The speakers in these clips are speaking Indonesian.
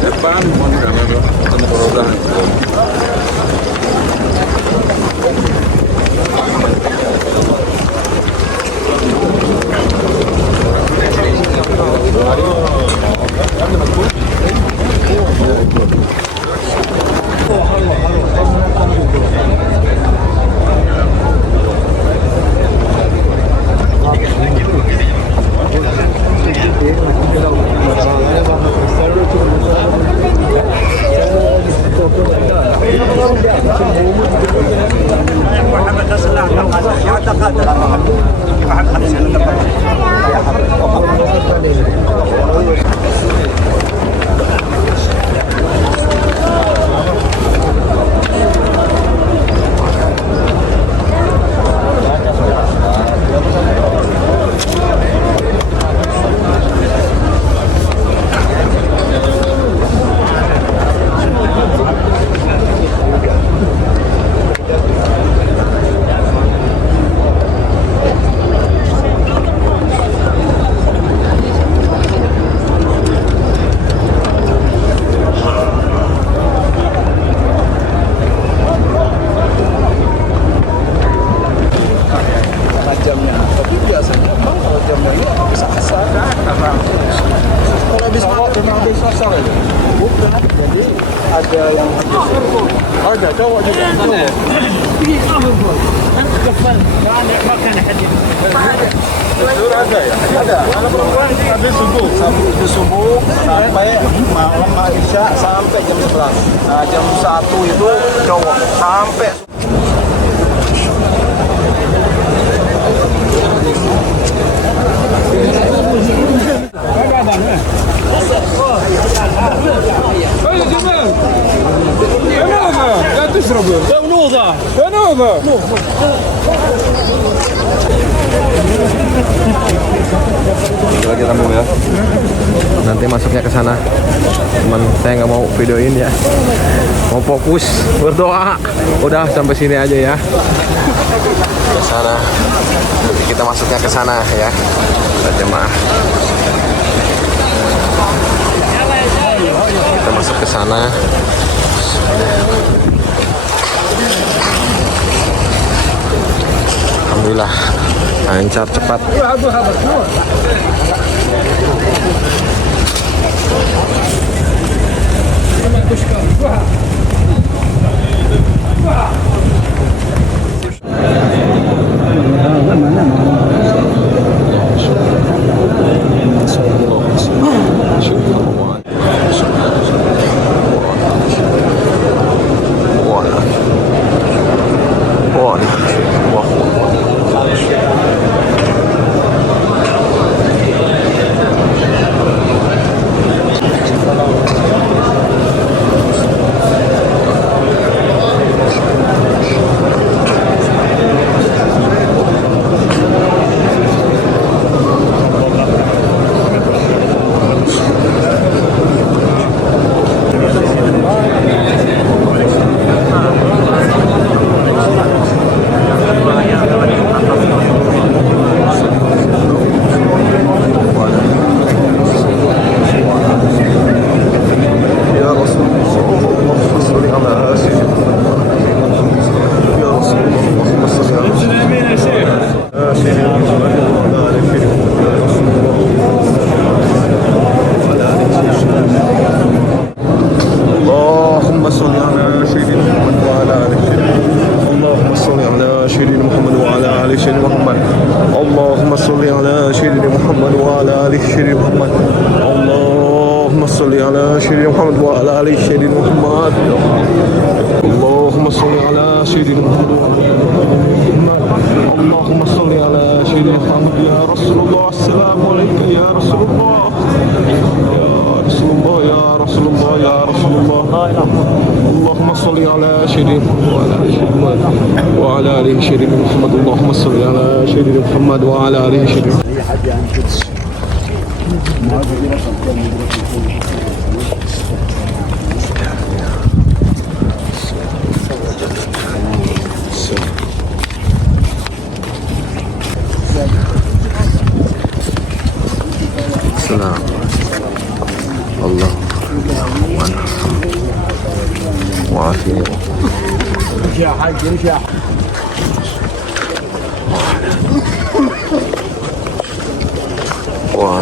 Depan, mau nggak bro? Sama roda. Ada cowok juga. Ada ya? Ada. Ada subuh. Sampai subuh sampai malam Isya sampai jam 11. Nah, jam 1 itu cowok sampai lagi tamu ya. Nanti masuknya ke sana. Cuman saya nggak mau videoin ya. Mau fokus berdoa. Udah sampai sini aja ya. Ke sana. Nanti kita masuknya ke sana ya. Kita jemaah. Kita masuk ke sana. Alhamdulillah lancar cepat. Allah. Wah, sini. Wah,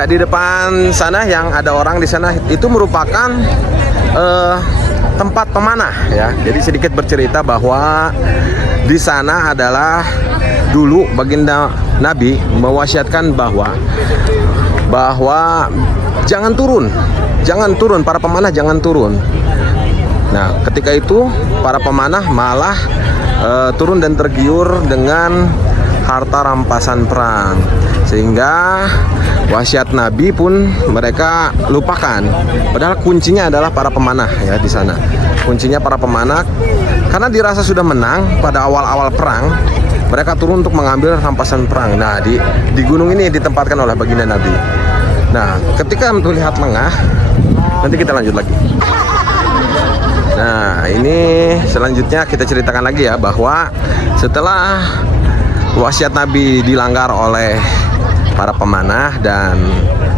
ya, di depan sana yang ada orang di sana itu merupakan tempat pemanah ya. Jadi sedikit bercerita bahwa di sana adalah dulu baginda Nabi mewasiatkan bahwa jangan turun para pemanah jangan turun. Nah, ketika itu para pemanah malah turun dan tergiur dengan harta rampasan perang, sehingga wasiat Nabi pun mereka lupakan. Padahal kuncinya adalah para pemanah ya di sana. Kuncinya para pemanah, karena dirasa sudah menang pada awal-awal perang, mereka turun untuk mengambil rampasan perang. Nah, di gunung ini ditempatkan oleh baginda Nabi. Nah, ketika melihat lengah, nanti kita lanjut lagi. Nah, ini selanjutnya kita ceritakan lagi ya, bahwa setelah wasiat Nabi dilanggar oleh para pemanah dan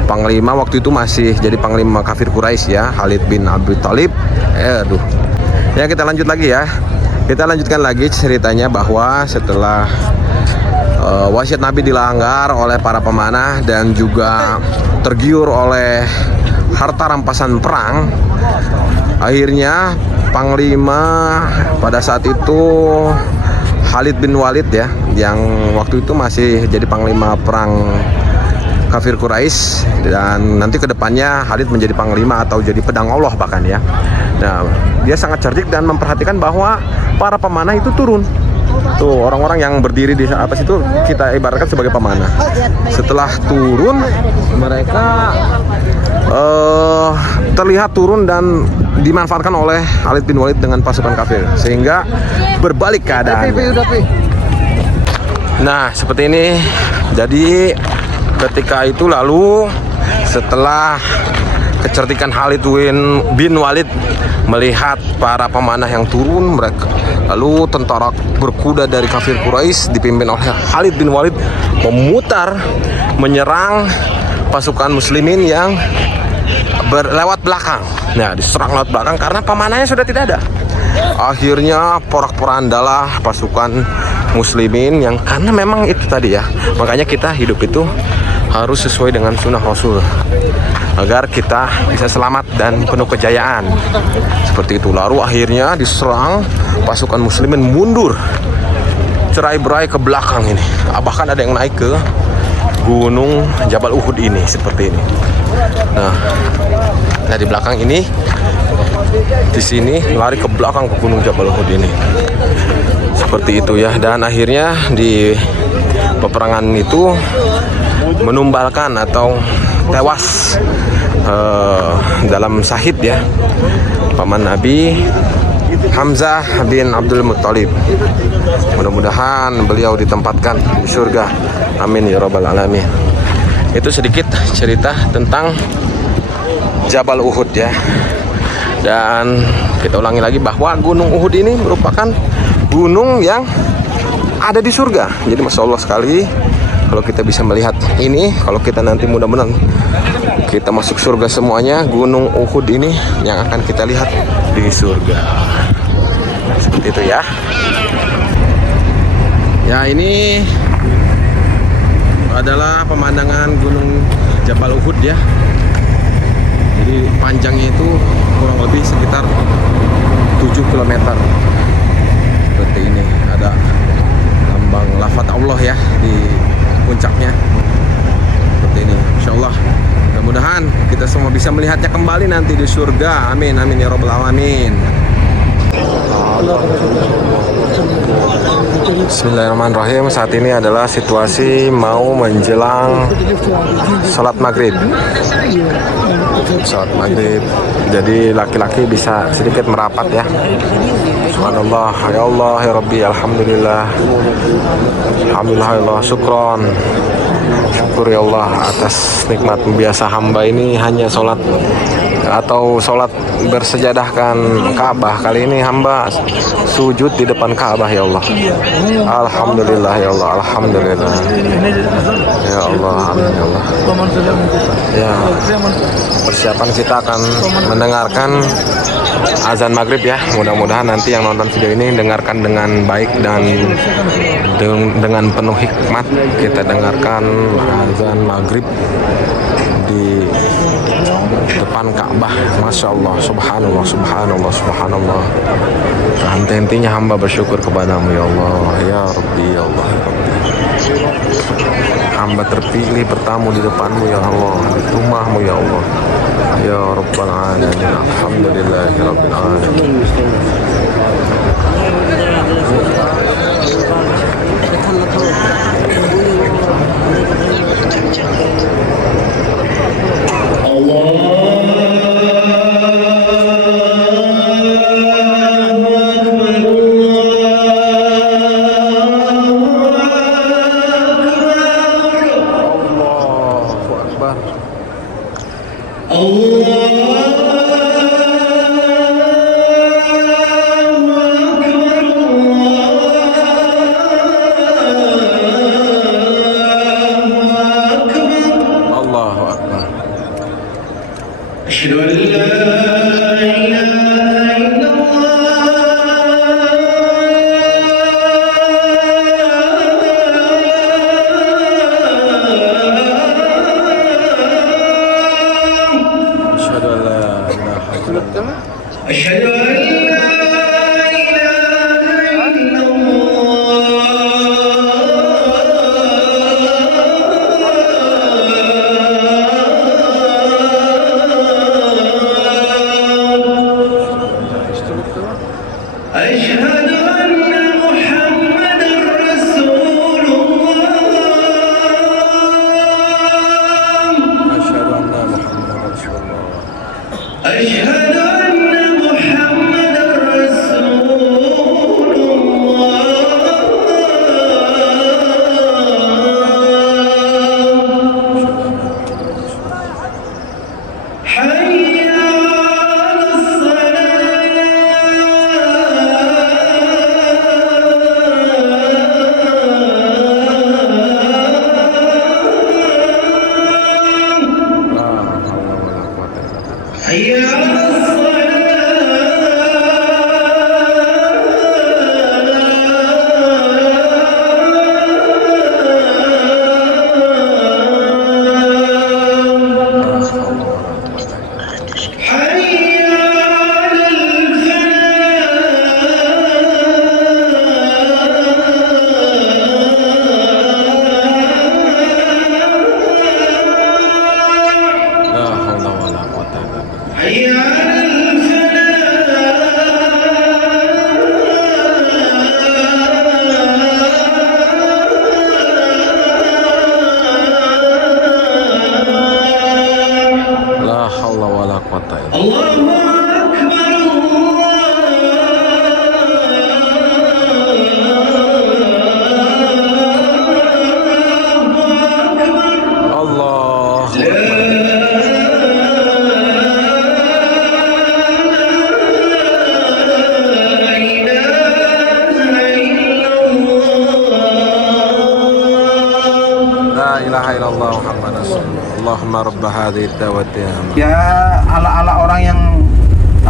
panglima waktu itu masih jadi panglima kafir Quraisy ya, Khalid bin Abi Thalib. Ya, kita lanjut lagi ya. Kita lanjutkan lagi ceritanya bahwa setelah wasiat Nabi dilanggar oleh para pemanah dan juga tergiur oleh harta rampasan perang, akhirnya panglima pada saat itu Khalid bin Walid ya, yang waktu itu masih jadi panglima perang kafir Quraisy, dan nanti kedepannya Khalid menjadi panglima atau jadi pedang Allah bahkan ya. Nah, dia sangat cerdik dan memperhatikan bahwa para pemanah itu turun. Tuh, orang-orang yang berdiri di atas itu kita ibaratkan sebagai pemanah. Setelah turun, mereka terlihat turun dan dimanfaatkan oleh Khalid bin Walid dengan pasukan kafir, sehingga berbalik keadaan. Nah, seperti ini. Jadi ketika itu lalu setelah kecerdikan Khalid bin Walid melihat para pemanah yang turun, mereka lalu tentara berkuda dari kafir Quraisy dipimpin oleh Khalid bin Walid memutar menyerang pasukan muslimin yang lewat belakang. Nah, diserang lewat belakang karena pemanahnya sudah tidak ada. Akhirnya porak-porandalah pasukan muslimin, yang karena memang itu tadi ya, makanya kita hidup itu harus sesuai dengan sunnah Rasul agar kita bisa selamat dan penuh kejayaan. Seperti itu. Lalu akhirnya diserang, pasukan muslimin mundur cerai-berai ke belakang ini. Bahkan ada yang naik ke gunung Jabal Uhud ini seperti ini. Nah, di belakang ini, di sini lari ke belakang ke gunung Jabal Uhud ini. Seperti itu ya. Dan akhirnya di peperangan itu menumbalkan atau tewas dalam syahid ya paman Nabi Hamzah bin Abdul Muttalib. Mudah-mudahan beliau ditempatkan di surga. Amin ya rabbal alamin. Itu sedikit cerita tentang Jabal Uhud ya. Dan kita ulangi lagi bahwa Gunung Uhud ini merupakan gunung yang ada di surga. Jadi masya Allah sekali kalau kita bisa melihat ini. Kalau kita nanti mudah-mudahan kita masuk surga semuanya, Gunung Uhud ini yang akan kita lihat di surga. Seperti itu ya. Ya, ini adalah pemandangan Gunung Jabal Uhud ya. Jadi panjangnya itu kurang lebih sekitar 7 km. Seperti ini ada lambang lafaz Allah ya di puncaknya. Seperti ini. Insyaallah mudah-mudahan kita semua bisa melihatnya kembali nanti di surga. Amin amin ya rabbal alamin. Bismillahirrahmanirrahim. Saat ini adalah situasi mau menjelang sholat maghrib. Sholat maghrib. Jadi laki-laki bisa sedikit merapat ya. Subhanallah, ya Allah, ya Rabbi, alhamdulillah. Alhamdulillah, ya Allah, syukron. Syukur ya Allah atas nikmat biasa hamba ini hanya sholat atau sholat bersejadahkan Ka'bah. Kali ini hamba sujud di depan Ka'bah ya Allah. Alhamdulillah ya Allah, alhamdulillah. Ya Allah, amin ya Allah. Ya, persiapan kita akan mendengarkan azan maghrib ya. Mudah-mudahan nanti yang nonton video ini dengarkan dengan baik dan dengan penuh hikmat. Kita dengarkan azan maghrib di depan Ka'bah. Masya Allah, subhanallah, subhanallah, subhanallah. Henti-hentinya hamba bersyukur kepadamu ya Allah, ya Rabbi, ya Allah, ya Rabbi. Hamba terpilih bertamu di depanmu ya Allah, di rumahmu ya Allah, ya Rabbal alamin. Alhamdulillahi rabbil alamin. Ya ala-ala orang yang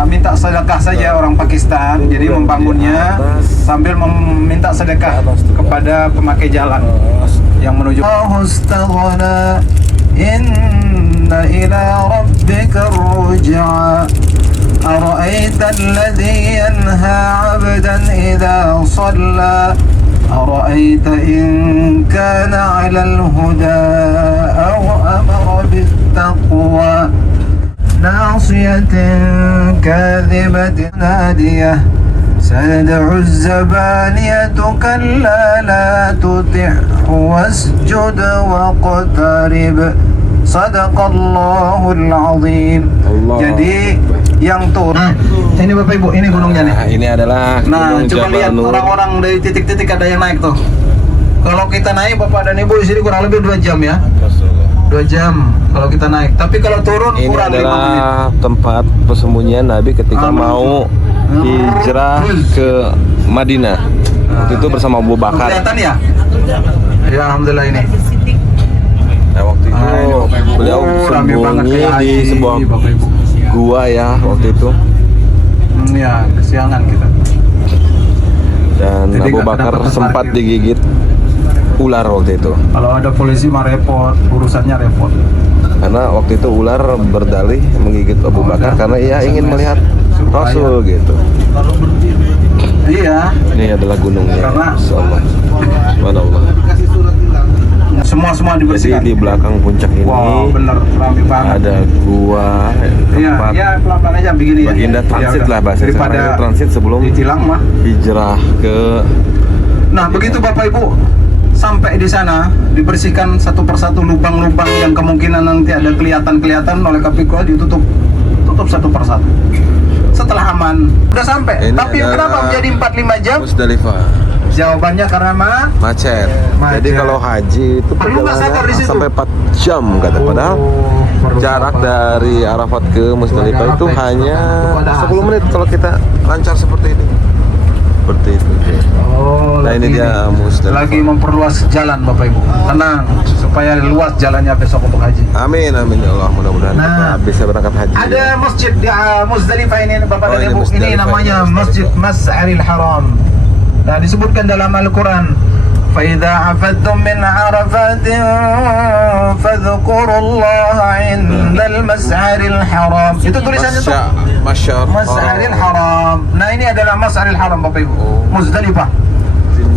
minta sedekah saja orang Pakistan. Jadi membangunnya sambil meminta sedekah kepada pemakai jalan yang menuju. Inna ila rabbika ruj'a أرأيت الذي ينهى عبدا إذا صلى أرأيت إن كان على الهدى أو أمر بالتقوى ناصية كاذبة نادية سندع الزبانية كلا لا تطعه واسجد واقترب Sadaqallahul azim. Jadi yang turun. Ini Bapak Ibu, ini gunungnya nih. Nah, ini adalah Gunung coba lihat orang-orang dari titik-titik ada yang naik tuh. Kalau kita naik Bapak dan Ibu di sini kurang lebih 2 jam ya. 2 jam kalau kita naik. Tapi kalau turun ini kurang 5 menit. adalah tempat persembunyian Nabi ketika mau hijrah ke Madinah. Waktu itu bersama Abu Bakar. Kelihatan ya? Ya alhamdulillah ini. Nah, waktu itu beliau sembunyi di sebuah gua ya waktu itu. Ya, kesiangan kita. Dan Abu Bakar sempat digigit ular waktu itu. Kalau ada polisi mah repot, urusannya repot. Karena waktu itu ular berdalih menggigit Abu Bakar karena ia ingin melihat Rasul gitu. Iya. Ini adalah gunungnya. Karena Subhanallah. Semua Jadi dibersihkan. di belakang puncak ini Wow, bener rame banget. ada gua tempat Iya, pelan-pelan aja begini ya. baginda transit Ya, lah bahasa daripada sekarang, transit sebelum ditilang mah. hijrah ke. Nah, begitu Bapak Ibu sampai di sana dibersihkan satu persatu lubang-lubang yang kemungkinan nanti ada kelihatan oleh Kapiko ditutup satu persatu. Setelah aman, udah sampai. Ini Tapi adalah kenapa menjadi 4-5 jam? Musdalifah. Jawabannya karena Macet. Jadi kalau haji itu Perlu nggak sabar di situ? sampai 4 jam kata. Padahal jarak dari Arafat ke Musdalifah itu hanya 10 menit kalau kita lancar seperti ini. Seperti itu. Oh, Nah, ini dia Musdalifah. lagi memperluas jalan Bapak Ibu. Tenang supaya luas jalannya besok untuk haji. Amin amin ya Allah, mudah-mudahan Nah, kita bisa berangkat haji. Ada masjid di Musdalifah ini Bapak Oh, dan ini Ibu. Ini Musdalifah, namanya ini Masjid Mas'aril Haram. Nah, disebutkan dalam Al-Quran, فَإِذَا عَفَدْتُم مِّنْ عَرَفَاتٍ فَاذْكُرُوا اللَّهَ عِندَ الْمَسْعَرِ الْحَرَامِ. Itu tulisannya tuh Mas'aril Haram. Nah, ini adalah Mas'aril Haram Bapak Ibu. Musdalifah.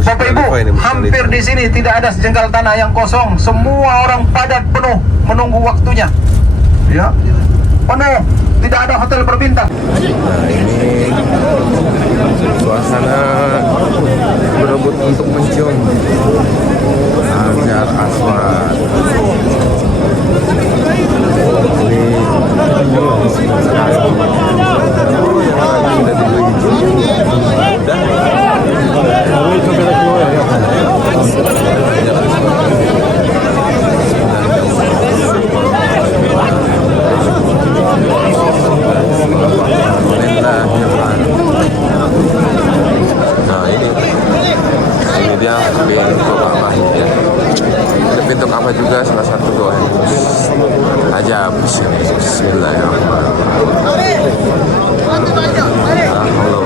Bapak Ibu, hampir di sini tidak ada sejengkal tanah yang kosong. Semua orang padat penuh menunggu waktunya. Ya, penuh. Tidak ada hotel berbintang. Nah, ini suasana berebut untuk mencium Hajar Aswad. Ini Nah, ini dia pintu Ka'bahnya. Ada pintu Ka'bah juga, salah satu doa yang ajab di sini. Bismillahirrahmanirrahim.